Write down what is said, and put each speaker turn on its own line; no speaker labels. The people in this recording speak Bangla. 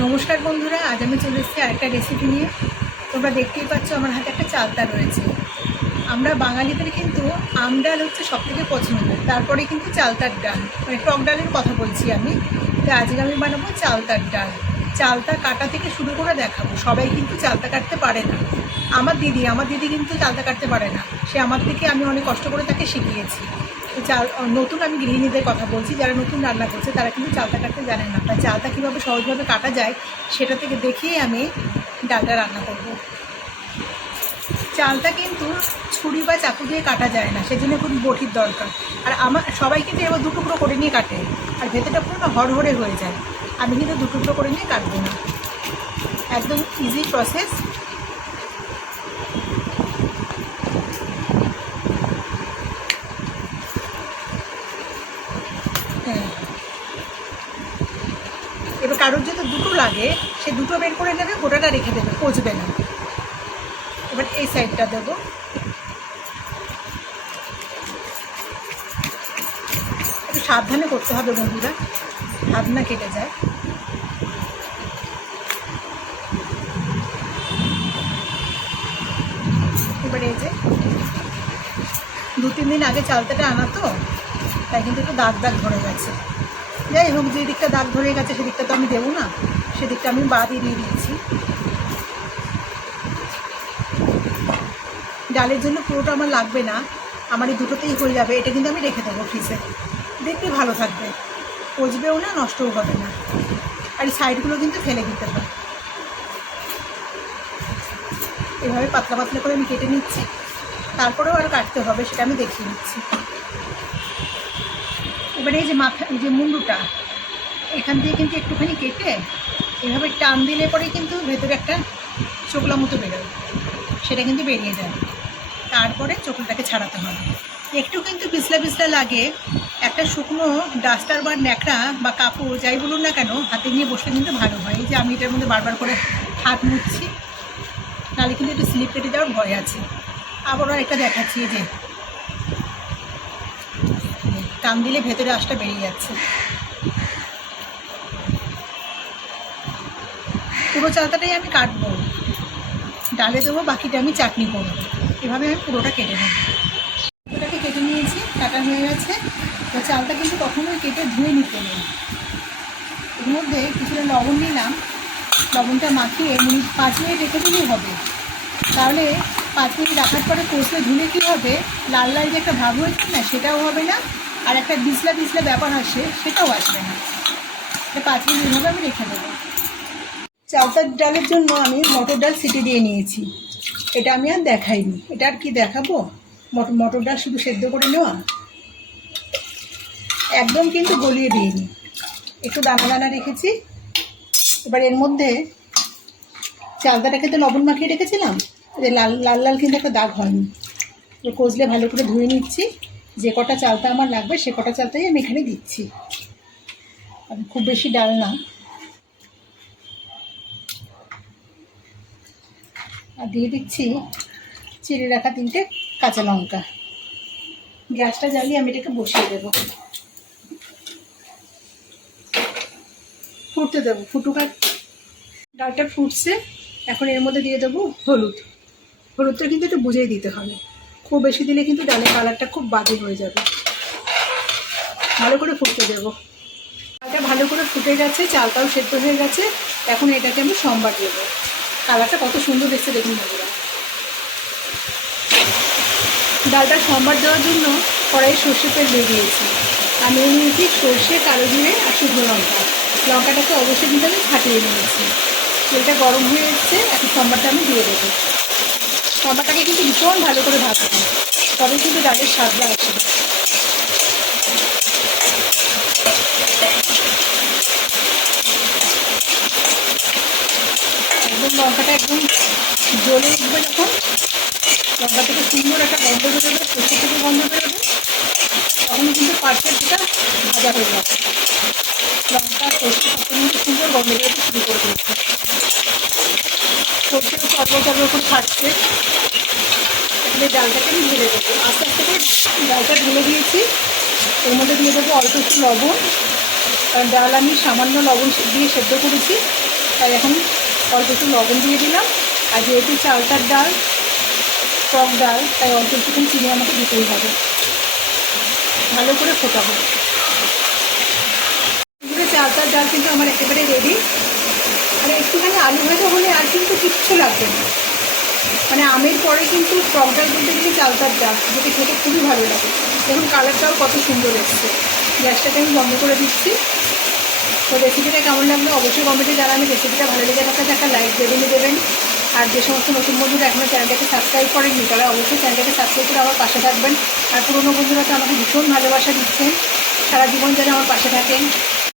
নমস্কার বন্ধুরা, আজ আমি চলে এসেছি আরেকটা রেসিপি নিয়ে। তোমরা দেখতেই পাচ্ছ আমার হাতে একটা চালতা রয়েছে। আমরা বাঙালিদের কিন্তু আম ডাল হচ্ছে সব থেকে পছন্দ। তারপরে কিন্তু চালতার ডাল মানে টক ডালের কথা বলছি আমি। তো আজকে আমি বানাবো চালতার ডাল। চালতা কাটা থেকে শুরু করে দেখাবো। সবাই কিন্তু চালতা কাটতে পারে না। আমার দিদি আমার দিদি কিন্তু চালতা কাটতে পারে না। সে আমার থেকে আমি অনেক কষ্ট করে তাকে শিখিয়েছি। চাল নতুন আমি গৃহিণীদের কথা বলছি, যারা নতুন রান্না করছে, তারা কিন্তু চালতা কাটতে জানে না। তাই চালটা কীভাবে সহজভাবে কাটা যায়, সেটা থেকে দেখিয়ে আমি ডালটা রান্না করব। চালটা কিন্তু ছুরি বা চাকু দিয়ে কাটা যায় না, সেজন্য খুব বটির দরকার। আর আমার সবাই কিন্তু এবার দু টুকরো করে নিয়ে কাটে, আর ভেতরটা পুরো হরহরে হয়ে যায়। আমি কিন্তু দু টুকরো করে নিয়ে কাটবো না। একদম ইজি প্রসেস কারোর যদি দুটো লাগে, সে দুটো বের করে নেবে গোটাটা রেখে দেবে পচবে না। এবার এই সাইডটা দেবো। একটু সাবধানে করতে হবে বন্ধুরা হাত না কেটে যায়। এবার এই যে দু তিন দিন আগে চালতাটা আনা তো, তাই কিন্তু একটু দাগ দাগ ধরে গেছে। যাই হোক যে দিকটা দাগ ধরে গেছে সেদিকটা তো আমি দেবো না। সেদিকটা আমি বাদই দিয়ে দিয়েছি। ডালের জন্য পুরোটা আমার লাগবে না। আমার এই দুটোতেই হয়ে যাবে। এটা কিন্তু আমি রেখে দেবো ফ্রিজে। দেখতে ভালো থাকবে। পচবেও না, নষ্টও হবে না। আর এই সাইডগুলো কিন্তু ফেলে দিতে হয় এভাবে পাতলা পাতলা করে আমি কেটে নিচ্ছি। তারপরেও আর কাটতে হবে, সেটা আমি দেখিয়ে নিচ্ছি এবারে এই যে মাথা এই যে মুন্ডুটা, এখান দিয়ে কিন্তু একটুখানি কেটে এভাবে টান দিলে পরে কিন্তু ভেতরে একটা চোখলা মতো বেরোয়। সেটা কিন্তু বেরিয়ে যায়। তারপরে চোখলাটাকে ছাড়াতে হবে একটু কিন্তু পিছলা পিছলা লাগে। একটা শুকনো ডাস্টার বা ন্যাকড়া বা কাপড় যাই বলুন না কেন, হাতে নিয়ে বসলে কিন্তু ভালো হয়। এই যে আমি এটার মধ্যে বারবার করে হাত মুছছি নাহলে কিন্তু একটু স্লিপ কেটে যাওয়ার ভয় আছে। আবারও একটা দেখাচ্ছি যে টান দিলে ভেতরে আঁশটা বেরিয়ে যাচ্ছে। পুরো চালতাটাই আমি কাটবো। ডালে দেবো, বাকিটা আমি চাটনি করব। এভাবে আমি পুরোটা কেটে নেব। পুরোটাকে কেটে নিয়েছি, কাটা হয়ে গেছে। তো চালটা কিন্তু কখনোই কেটে ধুয়ে নিতে নেই। এর মধ্যে কিছুটা লবণ নিলাম। লবণটা মাখিয়ে মিনিট পাঁচ মিনিট রেখে দিলেই হবে। তাহলে পাঁচ মিনিট রাখার পরে কষলে ধুলে কী হবে? লাল লাল যে একটা ভাব হয়েছে না, সেটাও হবে না। আর একটা বিছলা বিছলা ব্যাপার আসে, সেটাও আসবে না। পাঁচ মিনিট এভাবে আমি রেখে দেবো। চালতার ডালের জন্য আমি মটর ডাল সিটি দিয়ে নিয়েছি। এটা আমি আর দেখাইনি। এটা আর কি দেখাবো? মটর মটর ডাল শুধু সেদ্ধ করে নেওয়া? একদম কিন্তু গলিয়ে দিইনি। একটু দানা দানা রেখেছি। এবার এর মধ্যে চালদাটাকে তো লবণ মাখিয়ে রেখেছিলাম, যে লাল লাল লাল কিন্তু একটা দাগ হয়নি। কষলে ভালো করে ধুয়ে নিচ্ছি। যে কটা চালতা আমার লাগবে, সে কটা চালতাই আমি এখানে দিচ্ছি। আমি খুব বেশি ডাল না। আর দিয়ে দিচ্ছি চিড়ে রাখা তিনটে কাঁচা লঙ্কা। গ্যাসটা জ্বালিয়ে আমি এটাকে বসিয়ে দেবো। ফুটতে দেবো, ফুটুক ডালটা ফুটছে। এখন এর মধ্যে দিয়ে দেবো হলুদ। হলুদটা কিন্তু একটু বুঝেই দিতে হবে। খুব বেশি দিলে কিন্তু ডালের কালারটা খুব বাজে হয়ে যাবে। ভালো করে ফুটতে দেবো। ডালটা ভালো করে ফুটে গেছে, চালটাও সেদ্ধ হয়ে গেছে। এখন এটাকে আমি সম্বার দেবো। কালারটা কত সুন্দর দেখছে দেখুন বন্ধুরা। ডালটা সম্বার দেওয়ার জন্য কড়াই সর্ষে তেল দিয়েছি। আমি নিয়েছি সর্ষে কালো জিরে আর শুকনো লঙ্কা। লঙ্কাটাকে অবশ্যই কিন্তু আমি ফাটিয়ে নিয়েছি। তেলটা গরম হয়ে এসছে, এখন সম্বারটা আমি দিয়ে দেবো। সম্বারটাকে কিন্তু ভীষণ ভালো করে ভাজতে তবে কিন্তু ডালের স্বাদটা আসে একদম লঙ্কাটা একদম জ্বলে উঠবে যখন। লঙ্কা থেকে সুন্দর একটা গন্ধ বেরোবে সর্ষে থেকে গন্ধ বেরোবে। তখন কিন্তু পার্সেল যেটা ভাজা হয়ে যাবে। লঙ্কা, সর্ষে সুন্দর গন্ধ বেরোতে শুরু করে দিয়েছে। চর্ব চর্ব করে ফাটছে এখানে ডালটাকে আমি ঢেলে দেবো। আস্তে আস্তে করে ডালটা ঢেলে দিয়েছি। এর মধ্যে দিয়ে দেবো অল্প একটু লবণ। কারণ ডাল আমি সামান্য লবণ দিয়ে সেদ্ধ করেছি। তাই এখন অল্প একটু লবণ দিয়ে দিলাম। আর যেহেতু চালতার ডাল, টক ডাল, তাই অল্প একটুখানি চিনি আমাকে দিতেই হবে। ভালো করে ফোটাবো। চালতার ডাল কিন্তু আমার একেবারে রেডি আলু হলে আর কিন্তু কিচ্ছু লাগবে না। মানে আমের পরে কিন্তু টক বলতে গেলে চালতার ডাল, যেটা খেতে খুবই ভালো লাগে। দেখুন কালারটাও কত সুন্দর এসছে। গ্যাসটাকে আমি বন্ধ করে দিচ্ছি। তো রেসিপিটা কেমন লাগল অবশ্যই কমেন্টে জানাবেন। রেসিপিটা ভালো লেগে থাকাতে একটা লাইক দেবেন দেবেন। আর যে সমস্ত নতুন বন্ধুরা এখনও চ্যানেলটাকে সাবস্ক্রাইব করেননি, তারা অবশ্যই চ্যানেলটাকে সাবস্ক্রাইব করে আমার পাশে থাকবেন। আর পুরনো বন্ধুরা তো আমাকে ভীষণ ভালোবাসা দিচ্ছেন। সারা জীবন যেন আমার পাশে থাকেন।